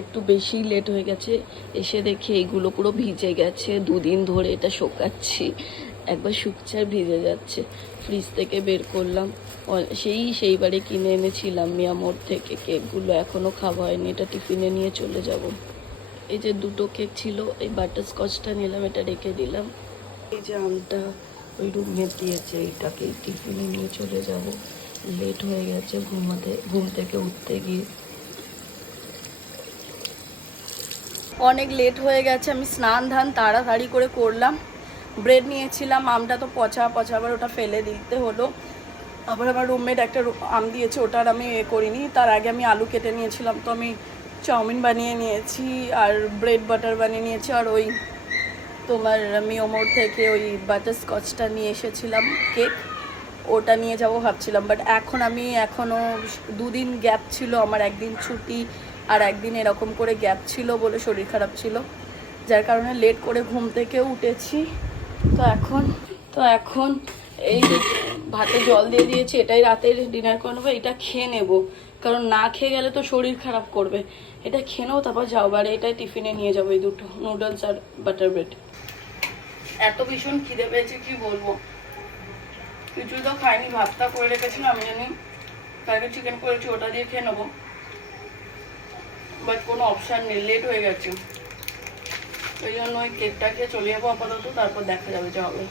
একটু বেশি লেট হয়ে গেছে, এসে দেখি এইগুলো পুরো ভিজে গেছে। দুদিন ধরে এটা শোকাচ্ছি, একবার শুকছে আর ভিজে যাচ্ছে। ফ্রিজ থেকে বের করলাম, সেইবারে কিনে এনেছিলাম মিয়ামোর থেকে কেকগুলো, এখনও খাওয়া হয়নি, এটা টিফিনে নিয়ে চলে যাব। এই যে দুটো কেক ছিল, এই বাটারস্কচটা নিলাম, এটা রেখে দিলাম। এই যে আমটা ওই রুমে দিয়েছে, এইটাকে টিফিনে নিয়ে চলে যাব। লেট হয়ে গেছে ঘুম থেকে উঠতে গিয়ে, অনেক লেট হয়ে গেছে। আমি স্নান ধান তাড়াতাড়ি করে করলাম। ব্রেড নিয়েছিলাম, আমটা তো পচা আবার ওটা ফেলে দিতে হলো। আবার আমার রুমমেট একটা আম দিয়েছে, ওটার আমি করিনি। তার আগে আমি আলু কেটে নিয়েছিলাম, তো আমি চাউমিন বানিয়ে নিয়েছি আর ব্রেড বাটার বানিয়ে নিয়েছি। আর ওই তোমার মিয়ামোর থেকে ওই বাটারস্কচটা নিয়ে এসেছিলাম কেক, ওটা নিয়ে যাবো ভাবছিলাম। বাট এখনও 2 দিন গ্যাপ ছিল আমার, একদিন ছুটি আর একদিন এরকম করে গ্যাপ ছিল বলে শরীর খারাপ ছিল, যার কারণে লেট করে ঘুম থেকে উঠেছি। তো এখন এই যে ভাতে জল দিয়ে দিয়েছি, এটাই রাতের ডিনার করে নেবো। এটা খেয়ে নেবো, কারণ না খেয়ে গেলে তো শরীর খারাপ করবে। এটা খেয়ে নেবো, তারপর যাও বারে এটাই টিফিনে নিয়ে যাবো, এই দুটো নুডলস আর বাটার ব্রেড। এত ভীষণ খিদে পেয়েছে কি বলবো, কিছু তো খাইনি, ভাতটা করে রেখেছিলাম, আমি জানি কালকে চিকেন করেছি, ওটা দিয়ে খেয়ে নেবো। বাট কোনো অপশান নেই, লেট হয়ে গেছে, ওই জন্য ওই কেকটা খেয়ে চলে যাবো আপাতত, তারপর দেখা যাবে যা হবে।